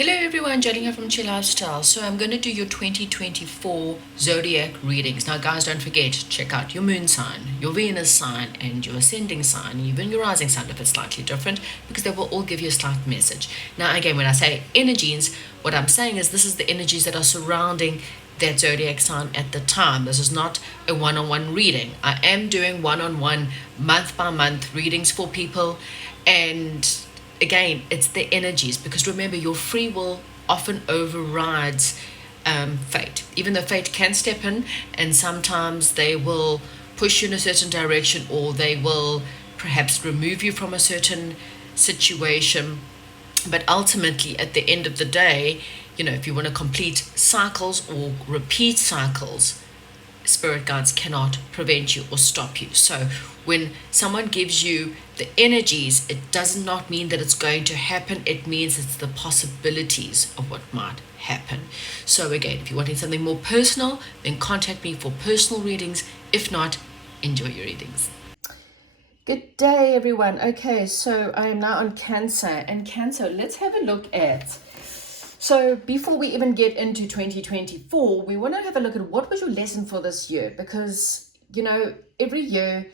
Hello everyone, Jolene here from Chill Lifestyle. So I'm going to do your 2024 zodiac readings. Now guys, don't forget, check out your moon sign, your Venus sign, and your ascending sign, even your rising sign if it's slightly different, because they will all give you a slight message. Now again, when I say energies, what I'm saying is this is the energies that are surrounding that zodiac sign at the time. This is not a one-on-one reading. I am doing one-on-one, month by month readings for people, and again, it's the energies, because remember, your free will often overrides fate. Even though fate can step in, and sometimes they will push you in a certain direction, or they will perhaps remove you from a certain situation. But ultimately, at the end of the day, if you want to complete cycles or repeat cycles, spirit guides cannot prevent you or stop you. So when someone gives you the energies, it does not mean that it's going to happen. It means it's the possibilities of what might happen. So again, if you're wanting something more personal, then contact me for personal readings. If not, enjoy your readings. Good day, everyone. Okay, so I am now on Cancer. And Cancer, let's have a look at. So before we even get into 2024, we want to have a look at what was your lesson for this year, because, every year,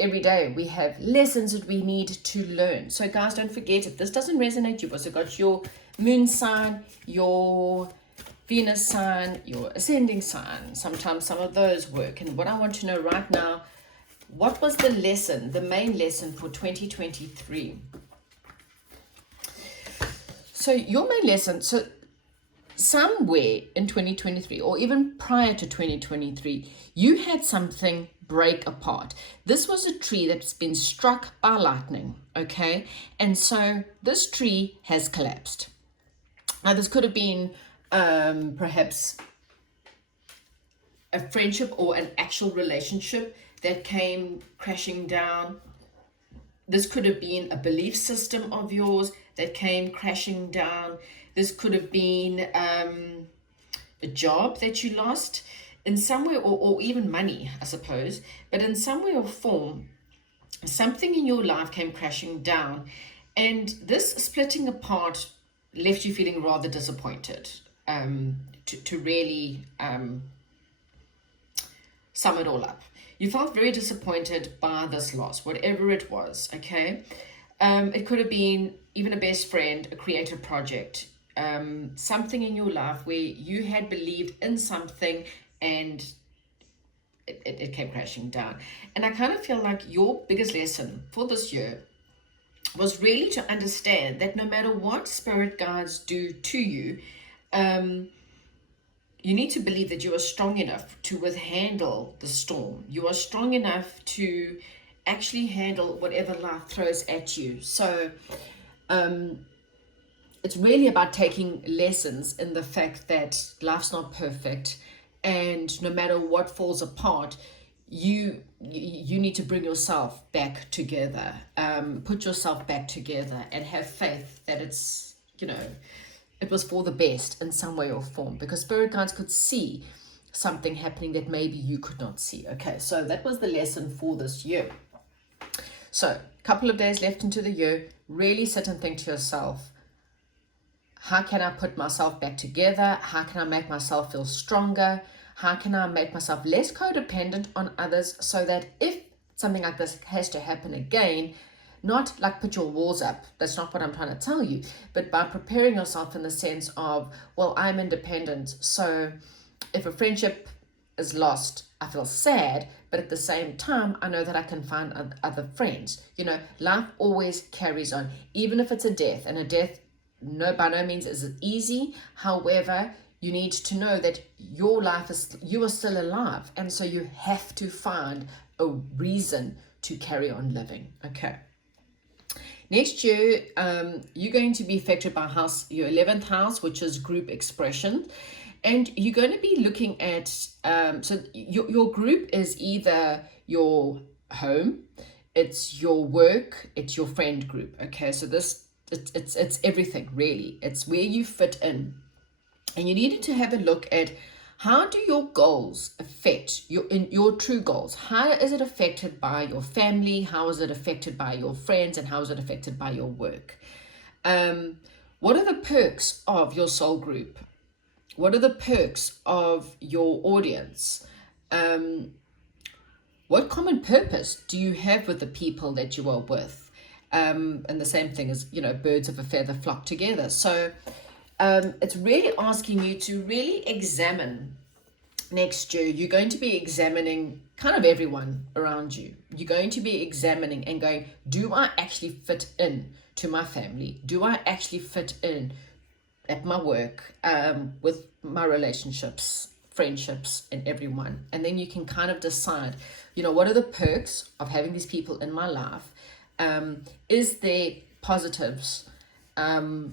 every day we have lessons that we need to learn. So guys, don't forget, if this doesn't resonate, you've also got your moon sign, your Venus sign, your ascending sign. Sometimes some of those work. And what I want to know right now, what was the lesson, the main lesson for 2023? So your main lesson, so somewhere in 2023 or even prior to 2023, you had something break apart. This was a tree that's been struck by lightning, okay? And so this tree has collapsed. Now this could have been perhaps a friendship or an actual relationship that came crashing down. This could have been a belief system of yours that came crashing down. This could have been a job that you lost in some way, or even money, I suppose. But in some way or form, something in your life came crashing down. And this splitting apart left you feeling rather disappointed, to really sum it all up. You felt very disappointed by this loss, whatever it was, okay? It could have been even a best friend, a creative project, something in your life where you had believed in something and it came crashing down. And I kind of feel like your biggest lesson for this year was really to understand that no matter what spirit guides do to you, you need to believe that you are strong enough to handle the storm. You are strong enough to actually handle whatever life throws at you. So it's really about taking lessons in the fact that life's not perfect, and no matter what falls apart, you need to bring yourself back together, put yourself back together, and have faith that it's, it was for the best in some way or form, because spirit guides could see something happening that maybe you could not see. Okay, so that was the lesson for this year. So a couple of days left into the year, really sit and think to yourself, how can I put myself back together? How can I make myself feel stronger? How can I make myself less codependent on others, so that if something like this has to happen again, not like put your walls up, that's not what I'm trying to tell you, but by preparing yourself in the sense of, well, I'm independent, so if a friendship is lost, I feel sad, but at the same time, I know that I can find other friends. Life always carries on, even if it's a death, and a death, no, by no means is it easy. However, you need to know that your life you are still alive, and so you have to find a reason to carry on living. Okay. Next year, you're going to be affected by your 11th house, which is group expression. And you're going to be looking at, so your group is either your home, it's your work, it's your friend group. Okay, so it's everything really. It's where you fit in. And you needed to have a look at, how do your goals affect your true goals? How is it affected by your family? How is it affected by your friends? And how is it affected by your work? What are the perks of your soul group? What are the perks of your audience? What common purpose do you have with the people that you are with? And the same thing is, birds of a feather flock together. So it's really asking you to really examine next year. You're going to be examining kind of everyone around you. You're going to be examining and going, do I actually fit in to my family? Do I actually fit in at my work, with my relationships, friendships, and everyone? And then you can kind of decide, what are the perks of having these people in my life? Is there positives, or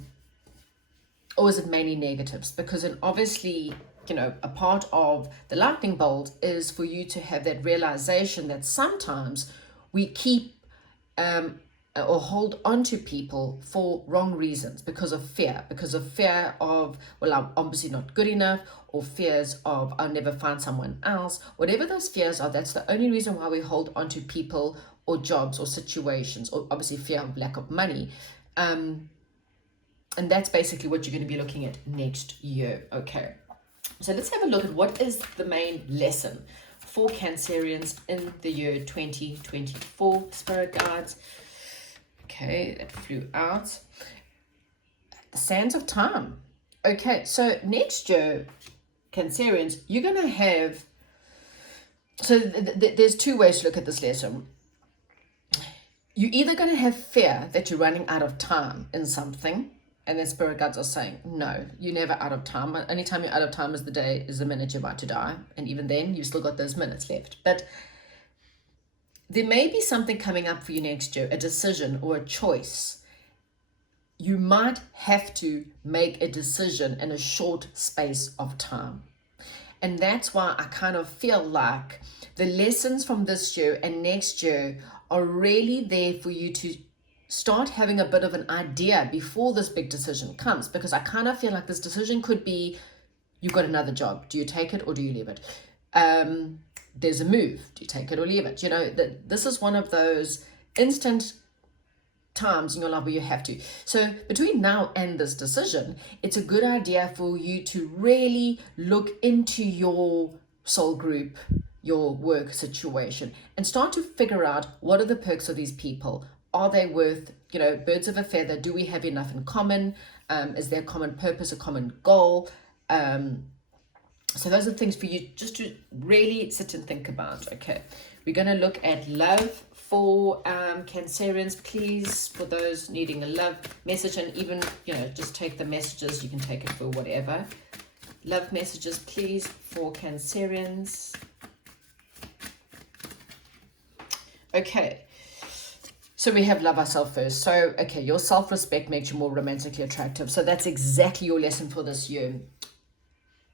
is it mainly negatives? Because then obviously, a part of the lightning bolt is for you to have that realization that sometimes we keep or hold on to people for wrong reasons, because of fear of, well, I'm obviously not good enough, or fears of, I'll never find someone else. Whatever those fears are, that's the only reason why we hold on to people or jobs or situations, or obviously fear of lack of money. And that's basically what you're going to be looking at next year. Okay, so let's have a look at what is the main lesson for Cancerians in the year 2024, Spirit Guides. Okay, that flew out. The Sands of Time. Okay, so next year, Cancerians, you're going to have... So there's two ways to look at this lesson. You're either going to have fear that you're running out of time in something, and then Spirit Guides are saying, no, you're never out of time. Anytime you're out of time is the minute you're about to die. And even then, you've still got those minutes left. But there may be something coming up for you next year, a decision or a choice. You might have to make a decision in a short space of time. And that's why I kind of feel like the lessons from this year and next year are really there for you to start having a bit of an idea before this big decision comes. Because I kind of feel like this decision could be, you've got another job. Do you take it or do you leave it? There's a move. Do you take it or leave it? This is one of those instant times in your life where you have to. So between now and this decision, it's a good idea for you to really look into your soul group, your work situation, and start to figure out what are the perks of these people. Are they worth, birds of a feather? Do we have enough in common? Is there a common purpose, a common goal? So those are things for you just to really sit and think about. Okay, we're going to look at love for Cancerians. Please, for those needing a love message, and even, just take the messages. You can take it for whatever. Love messages, please, for Cancerians. Okay, so we have love ourselves first. So, okay, your self-respect makes you more romantically attractive. So that's exactly your lesson for this year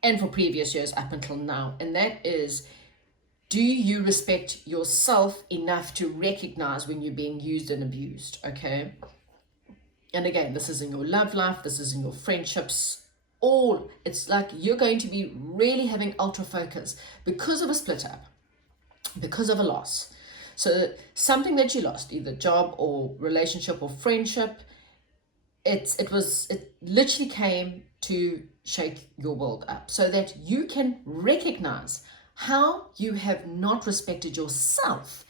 and for previous years up until now. And that is, do you respect yourself enough to recognize when you're being used and abused? Okay. And again, this is in your love life, this is in your friendships, it's like you're going to be really having ultra focus because of a split up, because of a loss. So something that you lost, either job or relationship or friendship, it literally came to shake your world up, so that you can recognize how you have not respected yourself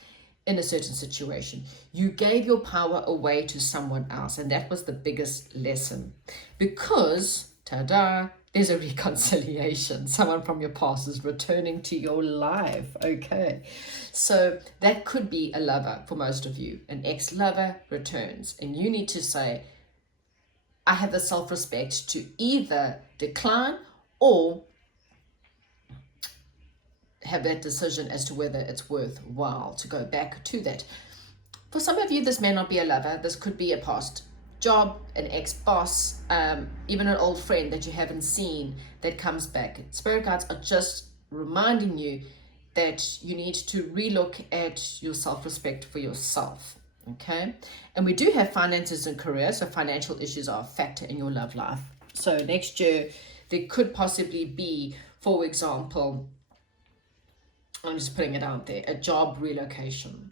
in a certain situation. You gave your power away to someone else, and that was the biggest lesson. Because, ta-da, there's a reconciliation. Someone from your past is returning to your life. Okay, so that could be a lover for most of you. An ex-lover returns, and you need to say, I have the self-respect to either decline or have that decision as to whether it's worthwhile to go back to that. For some of you, this may not be a lover. This could be a past job, an ex-boss, even an old friend that you haven't seen that comes back. Spirit guides are just reminding you that you need to relook at your self-respect for yourself. Okay, and we do have finances and career, so financial issues are a factor in your love life. So next year there could possibly be, for example, I'm just putting it out there, a job relocation,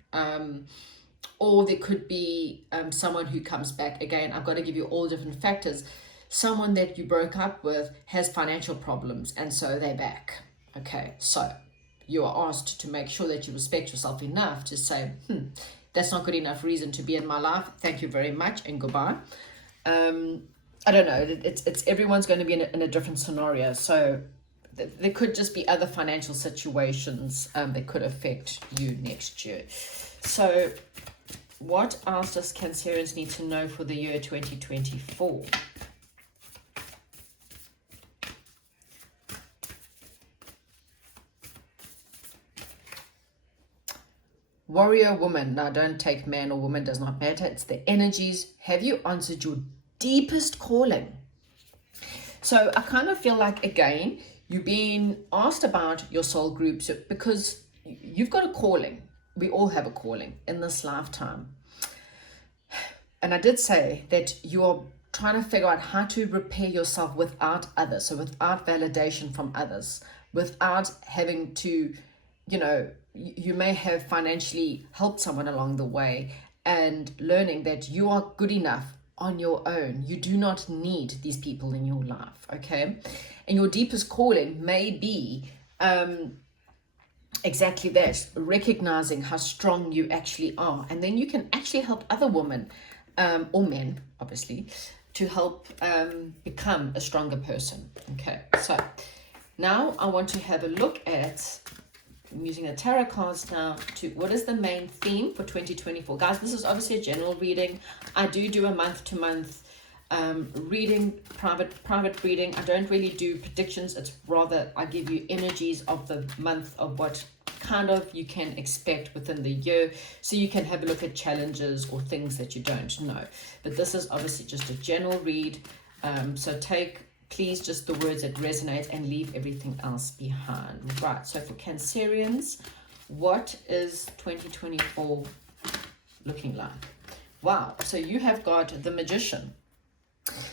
or there could be someone who comes back. Again, I've got to give you all different factors. Someone that you broke up with has financial problems, and so they're back. Okay, so you are asked to make sure that you respect yourself enough to say, that's not good enough reason to be in my life. Thank you very much and goodbye. I don't know. It's everyone's going to be in a different scenario. So there could just be other financial situations that could affect you next year. So what else does Cancerians need to know for the year 2024? Warrior woman. Now, don't take man or woman, does not matter. It's the energies. Have you answered your deepest calling? So I kind of feel like, again, you're being asked about your soul groups because you've got a calling. We all have a calling in this lifetime. And I did say that you are trying to figure out how to repair yourself without others. So without validation from others, without having to, you may have financially helped someone along the way, and learning that you are good enough on your own. You do not need these people in your life, okay? And your deepest calling may be exactly that, recognizing how strong you actually are. And then you can actually help other women or men, obviously, to help become a stronger person. Okay, so now I want to have a look at, I'm using the tarot cards now, to what is the main theme for 2024. Guys, this is obviously a general reading. I do a month-to-month reading, private reading. I don't really do predictions. It's rather I give you energies of the month, of what kind of you can expect within the year, so you can have a look at challenges or things that you don't know. But this is obviously just a general read, so take, please, just the words that resonate and leave everything else behind. Right, so for Cancerians, what is 2024 looking like? Wow, so you have got the Magician.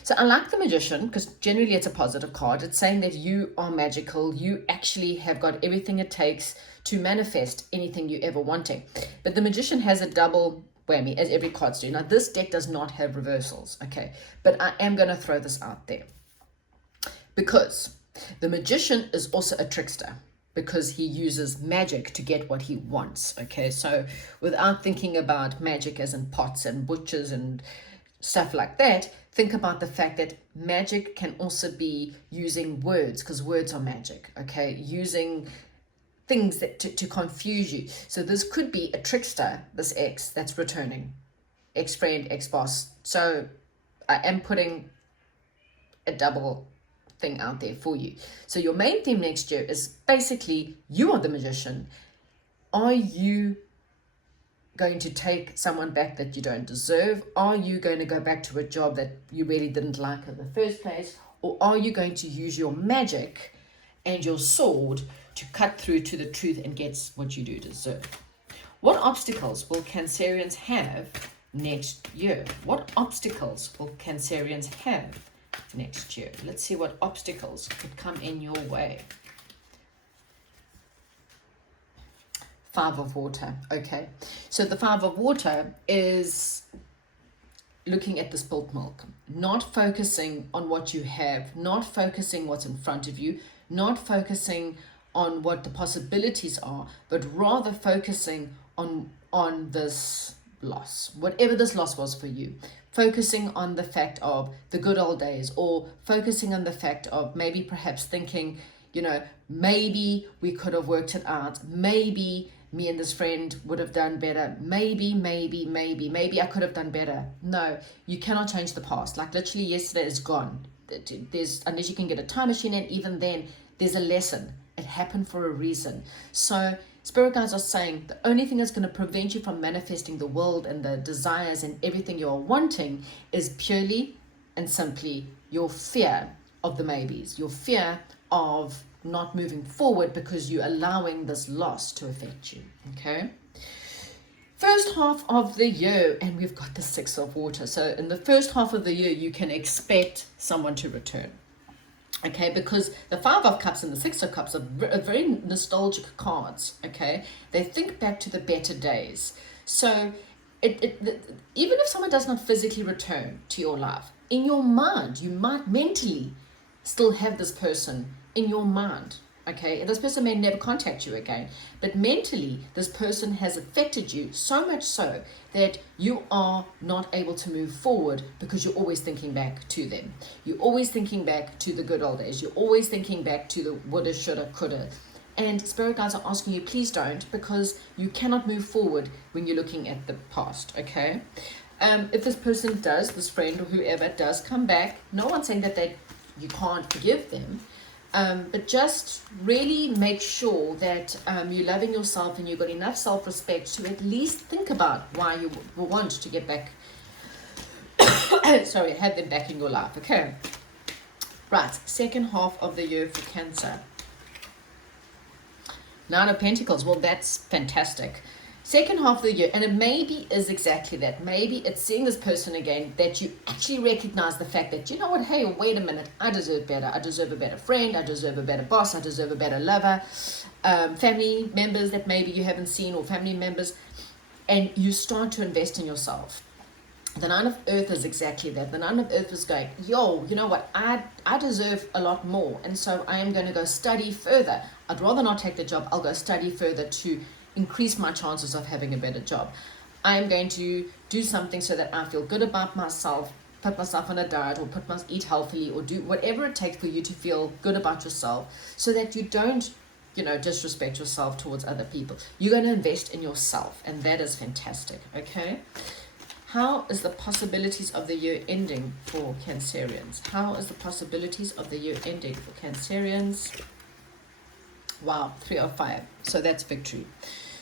So I like the Magician because generally it's a positive card. It's saying that you are magical. You actually have got everything it takes to manifest anything you ever wanting. But the Magician has a double whammy, as every card's do. Now, this deck does not have reversals, okay? But I am going to throw this out there, because the Magician is also a trickster, because he uses magic to get what he wants, okay? So without thinking about magic as in pots and butchers and stuff like that, think about the fact that magic can also be using words, because words are magic, okay? Using things that to confuse you. So this could be a trickster, this ex that's returning, ex-friend, ex-boss. So I am putting a double thing out there for you. So your main theme next year is basically, you are the Magician. Are you going to take someone back that you don't deserve? Are you going to go back to a job that you really didn't like in the first place? Or are you going to use your magic and your sword to cut through to the truth and get what you do deserve? What obstacles will Cancerians have next year? What obstacles will Cancerians have next year? Let's see what obstacles could come in your way. Five of Water. Okay, so the Five of Water is looking at the spilt milk, not focusing on what you have, not focusing what's in front of you, not focusing on what the possibilities are, but rather focusing on this loss, whatever this loss was for you. Focusing on the fact of the good old days, or focusing on the fact of maybe perhaps thinking, maybe we could have worked it out. Maybe me and this friend would have done better. Maybe I could have done better. No, you cannot change the past. Like literally yesterday is gone. Unless you can get a time machine, and even then there's a lesson. It happened for a reason. So spirit guides are saying the only thing that's going to prevent you from manifesting the world and the desires and everything you're wanting is purely and simply your fear of the maybes, your fear of not moving forward because you're allowing this loss to affect you. Okay, first half of the year, and we've got the Six of Water. So in the first half of the year, you can expect someone to return. Okay, because the Five of Cups and the Six of Cups are very nostalgic cards. Okay, they think back to the better days. So even if someone does not physically return to your life, in your mind, you might mentally still have this person in your mind. Okay, this person may never contact you again, but mentally, this person has affected you so much so that you are not able to move forward because you're always thinking back to them. You're always thinking back to the good old days. You're always thinking back to the woulda, shoulda, coulda. And spirit guides are asking you, please don't, because you cannot move forward when you're looking at the past, okay? If this person does, this friend or whoever does come back, no one's saying that you can't forgive them, but just really make sure that you're loving yourself and you've got enough self-respect to at least think about why you want to get back, have them back in your life, okay? Right, second half of the year for Cancer. Nine of Pentacles, well, that's fantastic. Second half of the year, and it maybe is exactly that. Maybe it's seeing this person again that you actually recognize the fact that, you know what, hey, wait a minute, I deserve better. I deserve a better friend. I deserve a better boss. I deserve a better lover. Family members that maybe you haven't seen, or family members, and you start to invest in yourself. The Nine of Earth is exactly that. The Nine of Earth is going, yo, you know what, I deserve a lot more, and so I am going to go study further. I'd rather not take the job. I'll go study further to increase my chances of having a better job. I am going to do something so that I feel good about myself, put myself on a diet, or eat healthily, or do whatever it takes for you to feel good about yourself, so that you don't, disrespect yourself towards other people. You're going to invest in yourself, and that is fantastic, okay? How is the possibilities of the year ending for Cancerians? How is the possibilities of the year ending for Cancerians? Wow, 3 of 5. So that's victory.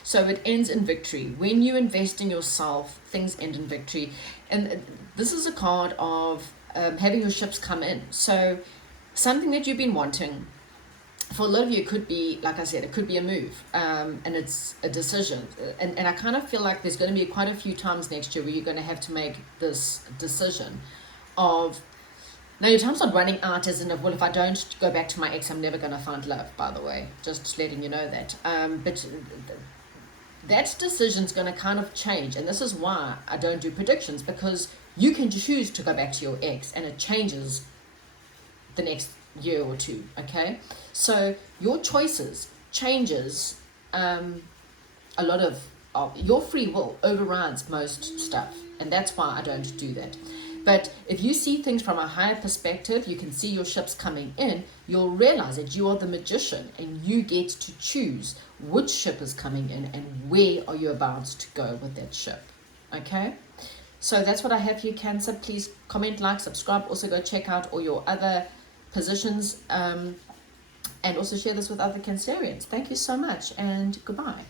So it ends in victory. When you invest in yourself, things end in victory. And this is a card of having your ships come in. So something that you've been wanting, for a lot of you, it could be, like I said, it could be a move, and it's a decision. And I kind of feel like there's going to be quite a few times next year where you're going to have to make this decision of, now your time's not running out as in, well, if I don't go back to my ex, I'm never going to find love, by the way, just letting you know that. But that decision's going to kind of change. And this is why I don't do predictions, because you can choose to go back to your ex and it changes the next year or two, okay? So your choices changes a lot of your free will overrides most stuff, and that's why I don't do that. But if you see things from a higher perspective, you can see your ships coming in, you'll realize that you are the magician and you get to choose which ship is coming in and where are you about to go with that ship, okay? So that's what I have for you, Cancer. Please comment, like, subscribe. Also go check out all your other positions, and also share this with other Cancerians. Thank you so much, and goodbye.